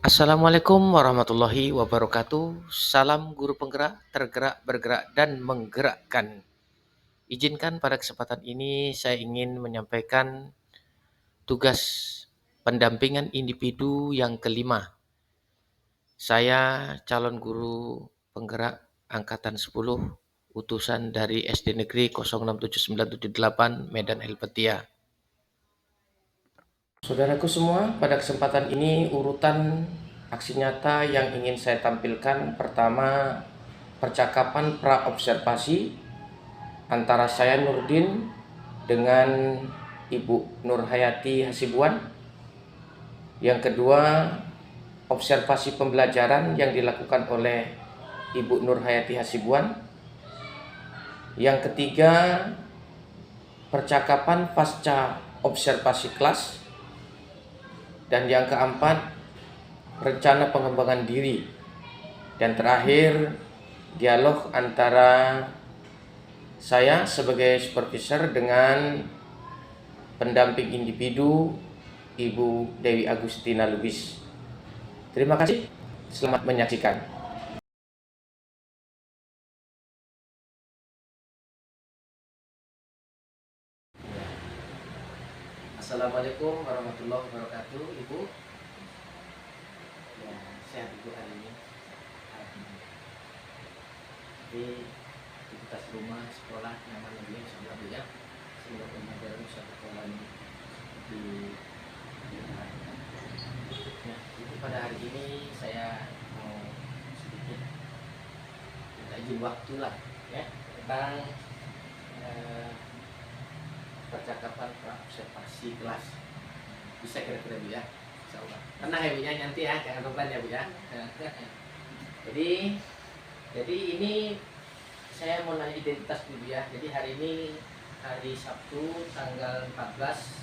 Assalamualaikum warahmatullahi wabarakatuh. Salam guru penggerak, tergerak, bergerak, dan menggerakkan. Izinkan pada kesempatan ini saya ingin menyampaikan tugas pendampingan individu yang kelima. Saya calon guru penggerak angkatan 10, utusan dari SD Negeri 067978 Medan Helvetia. Saudaraku semua, pada kesempatan ini urutan aksi nyata yang ingin saya tampilkan. Pertama, percakapan pra-observasi antara saya Nurdin dengan Ibu Nurhayati Hasibuan. Yang kedua, observasi pembelajaran yang dilakukan oleh Ibu Nurhayati Hasibuan. Yang ketiga, percakapan pasca observasi kelas. Dan yang keempat, rencana pengembangan diri. Dan terakhir, dialog antara saya sebagai supervisor dengan pendamping individu Ibu Dewi Agustina Lubis. Terima kasih, selamat menyaksikan. Assalamualaikum warahmatullahi wabarakatuh, Ibu. Ya, sehat Ibu hari ini. Jadi aktivitas rumah, sekolah, nyaman lebih insya Allah ya. Semoga pembelajaran bisa berjalan di ya, Ibu, pada hari ini saya mau sedikit minta izin waktu lah ya tentang percakapan observasi kelas. Bisa kira-kira Bu ya, insya Allah. Tenang ya Bu ya, nanti ya, jangan beban ya Bu ya. Jadi ini saya mau nanya identitas dulu ya. Jadi hari ini hari Sabtu tanggal 14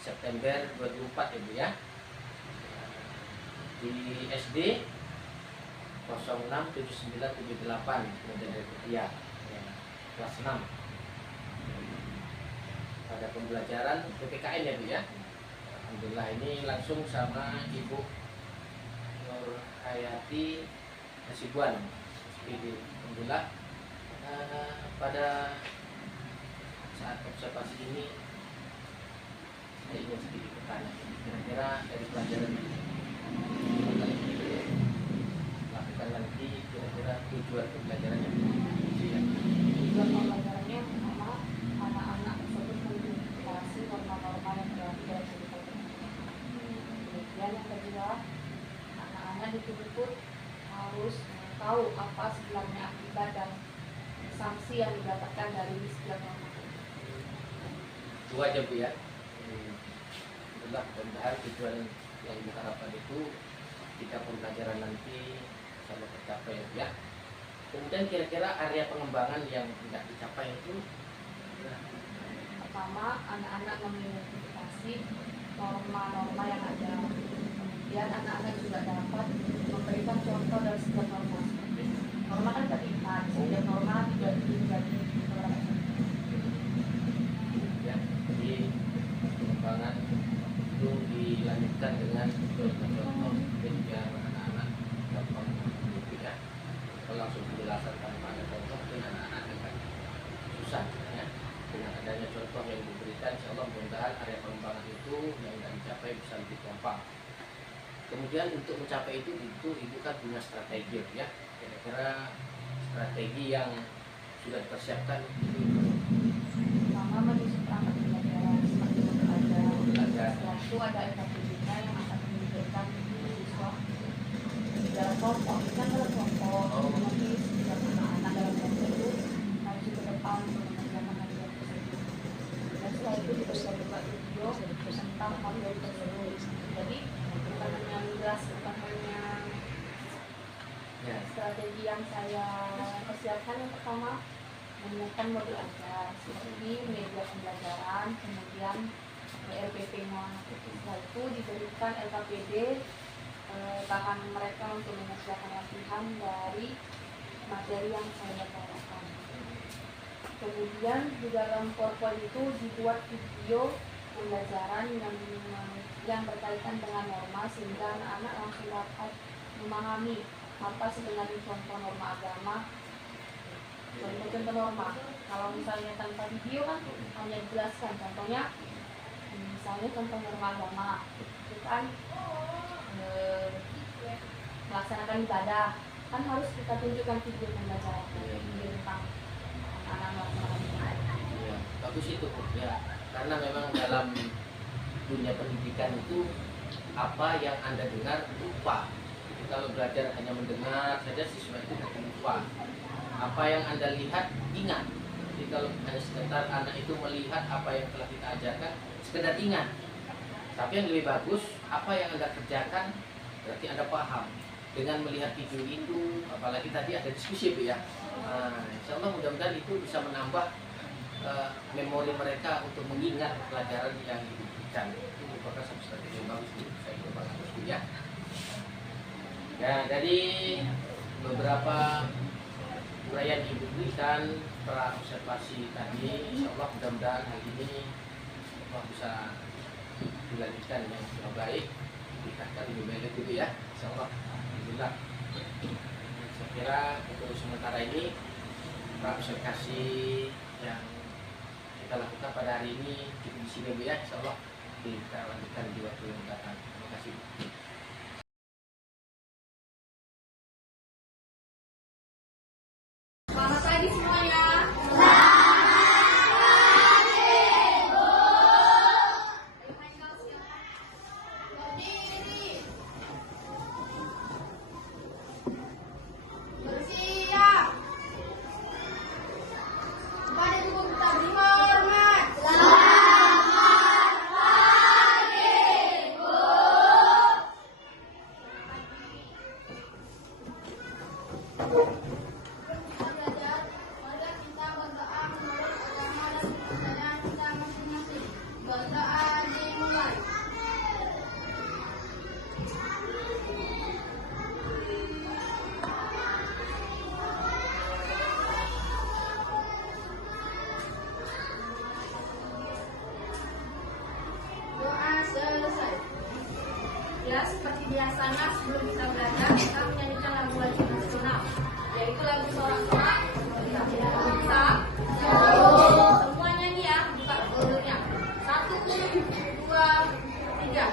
September 2004 ya Bu ya. Di SD 067978 Medan Helvetia ya, kelas 6. Pada pembelajaran PPKN ya Bu ya. Alhamdulillah ini langsung sama Ibu Nur Hayati Hasibuan SPD. Alhamdulillah pada saat observasi ini saya ingin sedikit bertanya, kira-kira dari pelajaran lakukan nanti kira-kira tujuan pembelajarannya Tujuan pembelajarannya pertama, anak-anak tersebut mengidentifikasi norma-norma yang berlaku dalam kehidupan bermasyarakat. Kemudian yang kedua, anak-anak dituntut harus tahu apa sebenarnya akibat dan sanksi yang didapatkan dari setiap norma. itu aja Bu ya. Itulah mudah-mudahan tujuan yang diharapkan itu ketika pembelajaran nanti sama tercapai ya. Kemudian kira-kira area pengembangan yang tidak dicapai itu Pertama, anak-anak mengidentifikasi norma-norma yang ada. Kemudian anak-anak juga dapat memberikan contoh dari setiap norma. Norma kan terlihat, setiap norma tidak menjadi ya, jadi pengembangan itu dilanjutkan dengan contoh biar anak-anak gampang mengikuti ya. Kalau langsung penjelasan tanpa ada contoh mungkin anak-anak akan susah ya. Dengan adanya contoh yang diberikan, insya Allah mudah-mudahan area pengembangan itu yang tidak dicapai bisa lebih gampang. Kemudian untuk mencapai itu Ibu kan punya strategi ya. Kira-kira strategi yang sudah dipersiapkan itu pertama menyusun perangkat pembelajaran seperti belajar. Setelah itu ada FKPJ-nya yang akan diberikan siswa di dalam kelompok. Ini kan dalam kelompok, nanti setiap anak-anak dalam kelompok itu maju ke depan untuk mengerjakan hal tersebut. Dan setelah itu diberikan juga video tentang model tersebut. Jadi bukan hanya nulis, bukan hanya ya. Strategi yang saya persiapkan yang pertama menyiapkan modul ajar seperti media pembelajaran, kemudian LPP-nya. Setelah itu diberikan LKPD, bahan mereka untuk mengerjakan latihan dari materi yang saya bawakan. Kemudian di dalam PowerPoint itu dibuat video pembelajaran yang berkaitan dengan norma sehingga anak-anak langsung dapat memahami apa sebenarnya contoh norma agama, contoh-contoh norma. Kalau misalnya tanpa video kan hanya dijelaskan contohnya, misalnya contoh norma agama itu kan melaksanakan ibadah kan harus kita tunjukkan video pembelajaran video tentang anak-anak melaksanakan ibadah. Ya, bagus itu ya, karena memang dalam dunia pendidikan itu apa yang Anda dengar lupa. Jadi kalau belajar hanya mendengar saja siswa itu nanti lupa. Apa yang Anda lihat ingat. Jadi kalau hanya sekedar anak itu melihat apa yang telah kita ajarkan sekedar ingat. Tapi yang lebih bagus apa yang Anda kerjakan berarti Anda paham. Dengan melihat video itu, apalagi tadi ada diskusi Bu ya. Insya Allah mudah-mudahan itu bisa menambah memori mereka untuk mengingat pelajaran yang diberikan. Itu merupakan satu strategi yang bagus Bu. Saya coba langsung ya. Ya, dari beberapa uraian Ibu berikan setelah observasi tadi, insya Allah mudah-mudahan hal ini bisa dilanjutkan yang lebih baik, ditingkatkan lebih baik itu ya, insya Allah. Alhamdulillah. Saya kira untuk sementara ini observasi yang kita lakukan pada hari ini di sini Bu ya, insya Allah kita lanjutkan di waktu yang datang. Terima kasih. Selamat pagi semuanya. Ya, seperti biasanya sebelum kita belajar, kita menyanyikan lagu wajib nasional, yaitu lagu sorak-sorak. Kita semua nyanyi ya, buka ordernya. 1, 2, 3.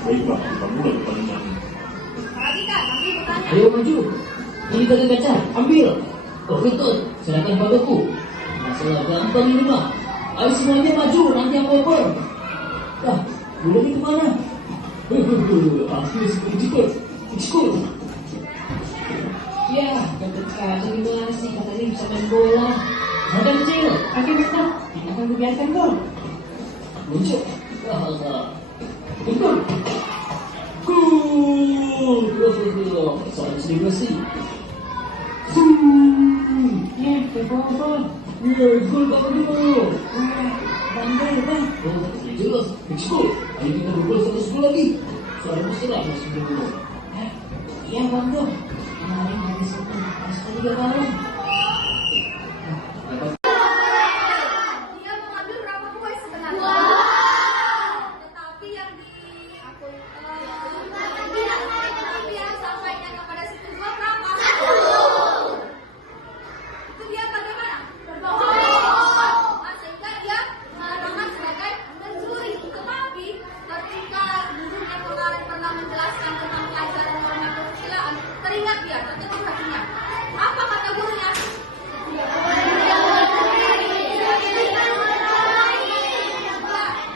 Baiklah, kita mulai pertandingan. Ayo maju. Ini bagi kaca, ambil. Oh betul, serahkan padaku. Masalah gampang ini mah. Ayo semuanya maju, nanti yang oper. Belum itu mana? Asli cepet. Ya, Dr. Kaca gimana sih? Katanya bisa main bola. Makan kecil. Oke, Mister. Kita akan kebiasaan kok. Muncul. Betul. Cool. Soal selebrasi. Betul. Ya, gol banget itu. Bandel, Bang. Oh, sudah jelas. Meksiko. Ayo kita bergol 1-10 lagi. Soalnya Muslim masih dulu. Iya, Bang, tuh. Kemarin habis itu, pas tadi gak bareng. Dia mengambil berapa kue sebenarnya? Tetapi yang tetapi yang sampaikan kepada si penjual berapa? Itu dia bagaimana? Berbohong. Sehingga dia mengatakan sebagai mencuri. Tetapi ketika gurunya kemarin pernah menjelaskan tentang pelajaran norma kesusilaan, teringat dia, tertutup hatinya. Apa kata gurunya?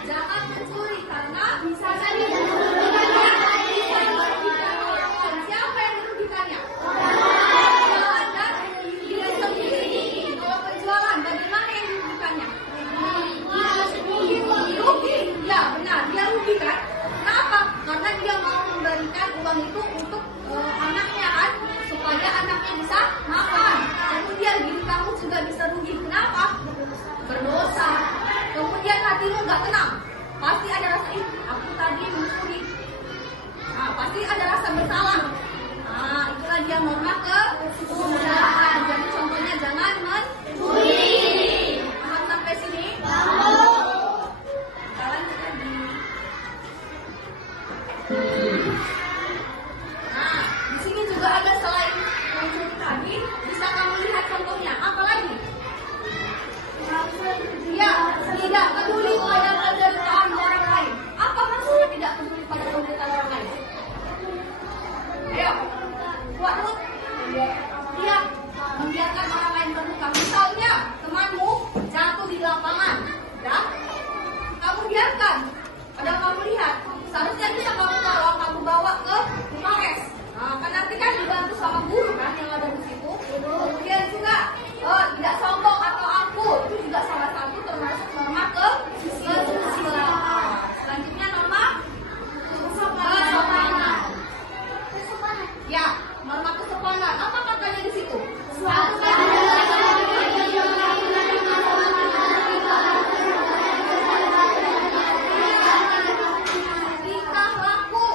Jangan mencuri karena bisa jadi merugikannya. Siapa yang merugikannya? Dan diri sendiri. Kalau penjualan, bagaimana yang merugikannya? Rugi. Ya benar, dia rugi kan? Kenapa? Karena dia mau memberikan uang itu untuk anaknya kan, supaya anaknya bisa makan. Kemudian diri kamu juga bisa rugi. Kenapa? Berdosa. Kemudian hatimu nggak tenang. Pasti ada rasa aku tadi mencuri. Nah, pasti ada rasa bersalah. Nah, itulah dia norma kesusilaan. Jadi contohnya jangan mencuri. Paham sampai sini? Kita lanjut lagi. Nah, di sini juga ada selain mencuri tadi, bisa kamu lihat contohnya. Apa lagi? Ya, tidak peduli pada penderitaan orang lain. Apa maksudnya tidak peduli pada penderitaan orang lain? Ayo, kuat dulu. Dia membiarkan orang lain terluka. Misalnya, temanmu jatuh di lapangan, ya? Kamu biarkan. Padahal kamu lihat, seharusnya bisa kamu tolong, kamu bawa ke UKS. Nah, kan nanti kan dibantu sama guru kan yang ada di situ. Kemudian juga tidak sombong atau angkuh, itu juga salah satu termasuk norma kesusilaan. Selanjutnya norma kesopanan. Ya, norma kesopanan. Apa katanya di situ? Tingkah laku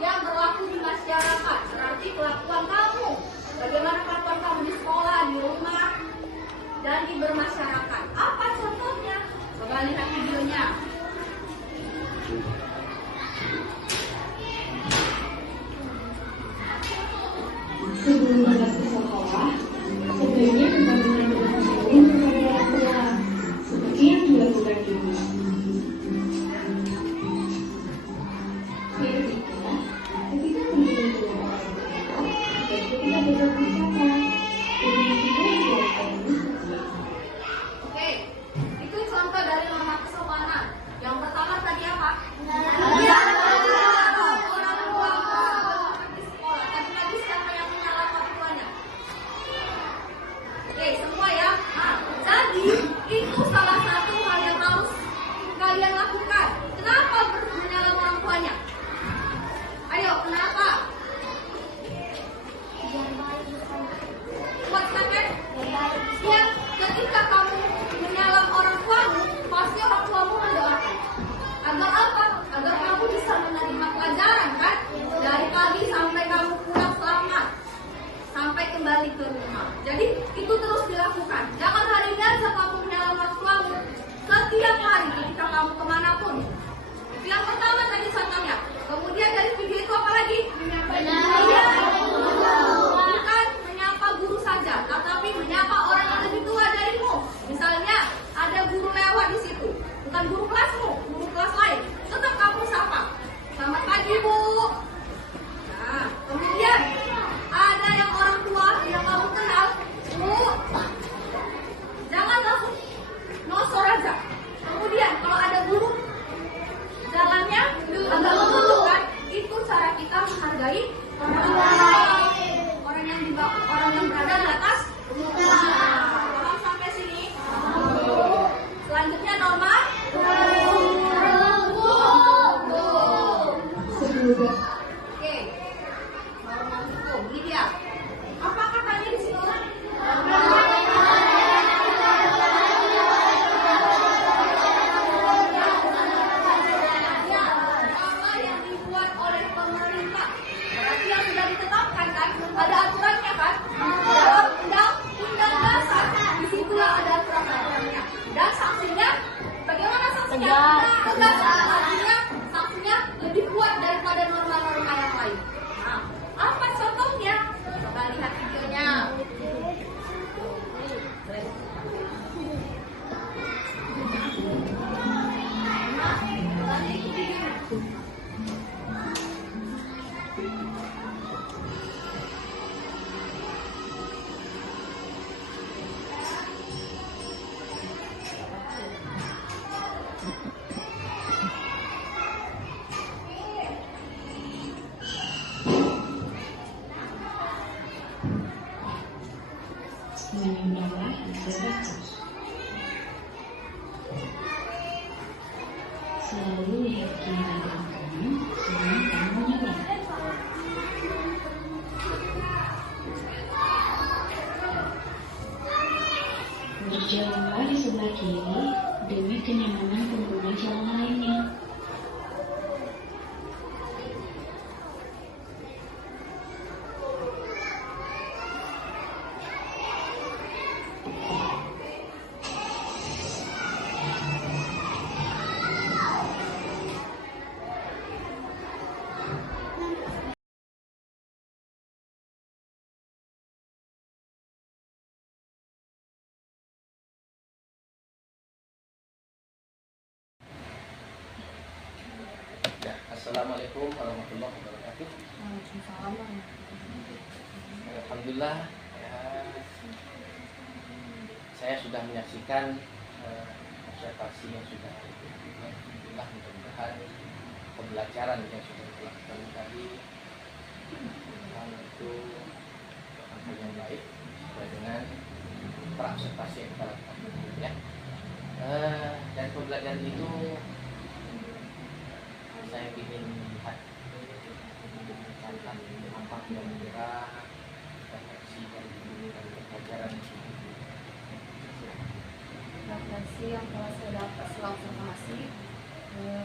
yang berlaku di masyarakat, berarti kelakuan kamu. Bagaimana kelakuan kamu di sekolah, di rumah, dan di bermasyarakat. Apa contohnya? Coba lihat videonya. Sebelum berangkat ke sekolah, sebaiknya membangunkan dengan kepada orang tua, seperti yang dilakukan ibu. Ketika menjadi orang tua, dan ketika berwisata, lebih kita dilakukan Oke, itu contoh dari norma kesopanan. Yang pertama tadi apa? Orang tua di sekolah. Tadi siapa yang menyalahkan orang tuanya? Oke, semua ya. Nah, jadi itu salah satu hal yang harus kalian lakukan. Kenapa menyalahkan orang tuanya? Ayo, kenapa? Buat kan? Ya, ketika kamu menyalam orang tuamu, pasti orang tuamu mendoakan. Agar apa? Agar kamu bisa menerima pelajaran kan? Dari pagi sampai kamu pulang selamat, sampai kembali ke rumah. Jadi itu terus dilakukan. Jangan hari ini aja kamu menyalam orang tuamu. Setiap hari ketika kamu kemanapun. Itu yang pertama tadi contohnya. Kemudian dari video itu apa lagi? Bukan menyapa guru saja, tetapi menyapa orang yang lebih tua darimu. Misalnya ada guru lewat di situ, bukan guru kelasmu, guru kelas lain, tetap kamu sapa. Selamat pagi Bu. Nah, kemudian ada yang orang tua yang kamu kenal, Bu. Jangan langsung nosor aja. Kemudian kalau ada guru jalannya agak menundukkan, itu cara kita menghargai orang yang di bawah, orang yang berada di atas. Paham sampai sini? tegas. Tegas artinya sanksinya lebih kuat daripada norma-norma yang lain. Nah, apa contohnya? Coba lihat videonya. Menimbalah berbatas. Selalu lihat kiri dan kanan sebelum kamu menyerang. Berjalanlah di sebelah kiri demi kenyamanan pengguna jalan lainnya. Ya, assalamualaikum warahmatullahi wabarakatuh. Waalaikumsalam. Alhamdulillah, ya, saya sudah menyaksikan observasi yang sudah alhamdulillah, mudah-mudahan pembelajaran yang sudah dilakukan tadi itu hal yang baik sesuai dengan praobservasi yang kita lakukan ya. Dari pembelajaran itu saya ingin melihat apa kira-kira refleksi dari pembelajaran itu. Refleksi yang telah saya dapat setelah observasi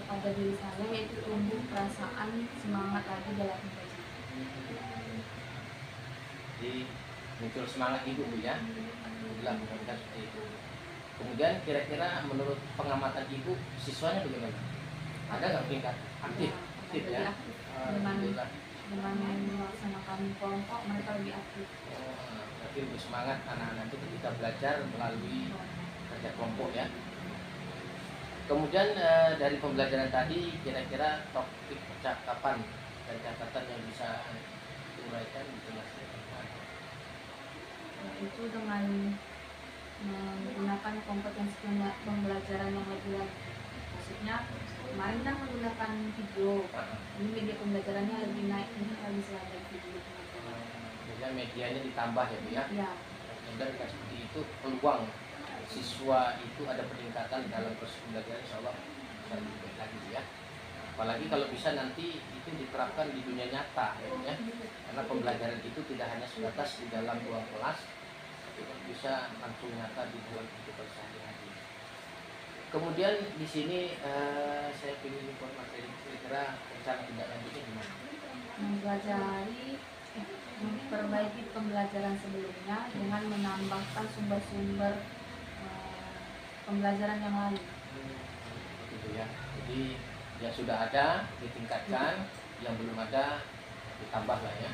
pada diri saya yaitu tumbuh perasaan semangat lagi dalam belajar. Jadi muncul semangat hidup Bu ya. Alhamdulillah, mudah-mudahan seperti itu. Kemudian kira-kira menurut pengamatan Ibu siswanya bagaimana? Ada nggak tingkat aktif ya? Alhamdulillah. Dengan melaksanakan kelompok mereka lebih aktif. Berarti lebih semangat anak-anak itu ketika belajar melalui kerja kelompok ya. Kemudian dari pembelajaran tadi kira-kira topik percakapan dan catatan yang bisa diuraikan dijelaskan. Itu dengan menggunakan kompetensi pembelajaran yang lebih lanjut. Maksudnya kemarin kan menggunakan video, ini media pembelajarannya lebih naik, ini kalau misalnya ada video pembelajaran. Jadi medianya ditambah ya Bu ya. Ya. Dan seperti itu peluang siswa itu ada peningkatan dalam proses pembelajaran, insya Allah bisa lebih baik lagi ya. Apalagi kalau bisa nanti itu diterapkan di dunia nyata ya. Karena pembelajaran itu tidak hanya sebatas di dalam ruang kelas, tapi bisa langsung nyata di dalam kehidupan sehari-hari. Kemudian di sini saya ingin informasi kira-kira rencana tindak lanjutnya gimana? Memperbaiki pembelajaran sebelumnya dengan menambahkan sumber-sumber pembelajaran yang lain. Gitu ya. Jadi yang sudah ada ditingkatkan, yang belum ada ditambah lah ya.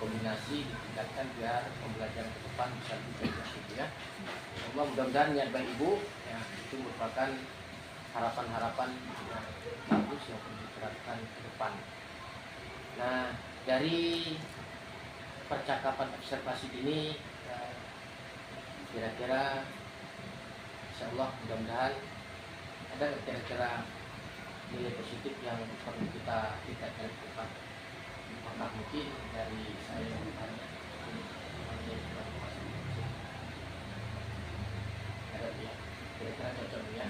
Kombinasi ditingkatkan biar pembelajaran ke depan bisa lebih baik gitu ya. Allah mudah-mudahan niat baik Ibu ya, itu merupakan harapan-harapan yang bagus yang perlu diterapkan ke depan. Nah, dari percakapan observasi ini kira-kira insya Allah mudah-mudahan ada kira-kira nilai positif yang perlu kita tingkatkan ke depan. Maka mungkin dari saya yang bertanya ada ya, kira-kira cocok ya.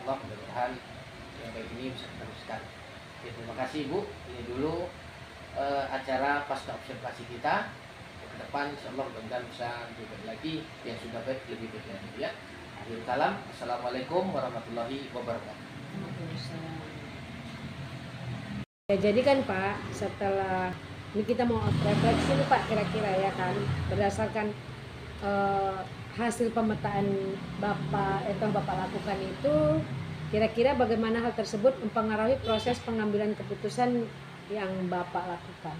Allah mudah-mudahan yang baik ini bisa diteruskan. Oke, terima kasih Ibu. Ini dulu acara pasca observasi kita. Ke depan insya Allah mudah-mudahan bisa lebih baik lagi, yang sudah baik lebih baik lagi ya. Akhirul kalam, assalamualaikum warahmatullahi wabarakatuh. Ya, jadi kan Pak, setelah ini kita mau refleksi nih Pak, kira-kira ya kan, berdasarkan hasil pemetaan Bapak lakukan itu, Kira-kira bagaimana hal tersebut mempengaruhi proses pengambilan keputusan yang Bapak lakukan?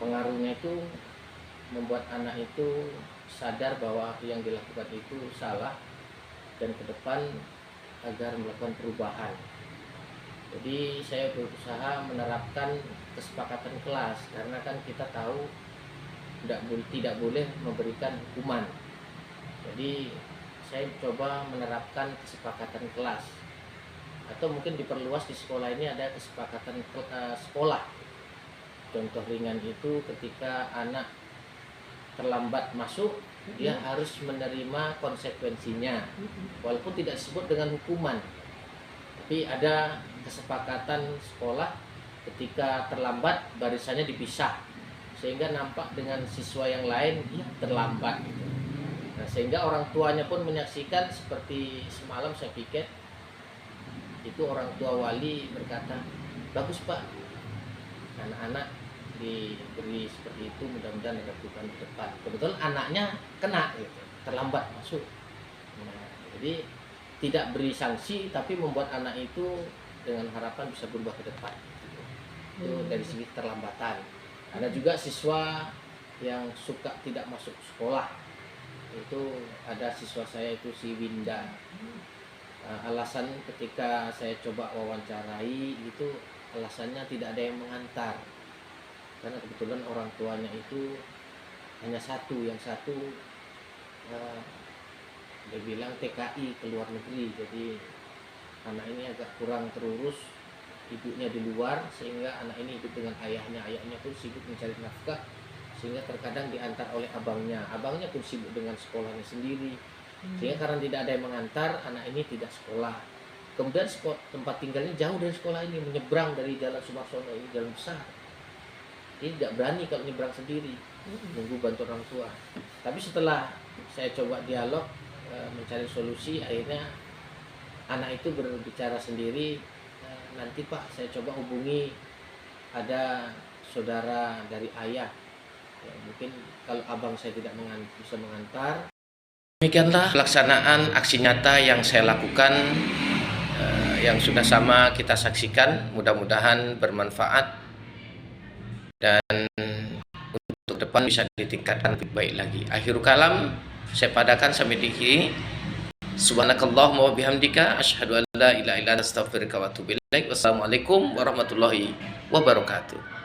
Pengaruhnya itu membuat anak itu sadar bahwa yang dilakukan itu salah dan ke depan agar melakukan perubahan. Jadi saya berusaha menerapkan kesepakatan kelas karena kan kita tahu tidak boleh memberikan hukuman. Jadi saya coba menerapkan kesepakatan kelas, atau mungkin diperluas di sekolah ini ada kesepakatan sekolah. Contoh ringan itu ketika anak terlambat masuk, dia harus menerima konsekuensinya, walaupun tidak disebut dengan hukuman, tapi ada kesepakatan sekolah ketika terlambat barisannya dipisah sehingga nampak dengan siswa yang lain terlambat gitu. Nah, sehingga orang tuanya pun menyaksikan. Seperti semalam saya piket itu, orang tua wali berkata, bagus Pak, anak-anak diberi seperti itu, mudah-mudahan ada perubahan ke depan. Kebetulan anaknya kena gitu, terlambat masuk. Nah, jadi tidak beri sanksi tapi membuat anak itu dengan harapan bisa berubah ke depan gitu. Itu dari segi keterlambatan. Ada juga siswa yang suka tidak masuk sekolah. Itu ada siswa saya itu si Winda. Alasan ketika saya coba wawancarai itu, alasannya tidak ada yang mengantar karena kebetulan orang tuanya itu hanya satu, yang satu dia bilang TKI ke luar negeri, jadi anak ini agak kurang terurus, ibunya di luar sehingga anak ini hidup dengan ayahnya pun sibuk mencari nafkah, sehingga terkadang diantar oleh abangnya pun sibuk dengan sekolahnya sendiri, sehingga karena tidak ada yang mengantar, anak ini tidak sekolah. Kemudian tempat tinggalnya jauh dari sekolah ini, menyeberang dari Jalan Sumarsono, ini jalan besar, dia tidak berani kalau nyebrang sendiri, nunggu bantu orang tua. Tapi setelah saya coba dialog, mencari solusi, akhirnya anak itu berbicara sendiri, nanti Pak saya coba hubungi ada saudara dari ayah, ya, mungkin kalau abang saya tidak bisa mengantar. Demikianlah pelaksanaan aksi nyata yang saya lakukan, yang sudah sama kita saksikan, mudah-mudahan bermanfaat dan untuk depan bisa ditingkatkan lebih baik lagi. Akhirul kalam saya padakan sampai di sini. Subhanakallahumma wa bihamdika asyhadu an la ilaha illa anta astaghfiruka wa atubu ilaik. Wassalamualaikum warahmatullahi wabarakatuh.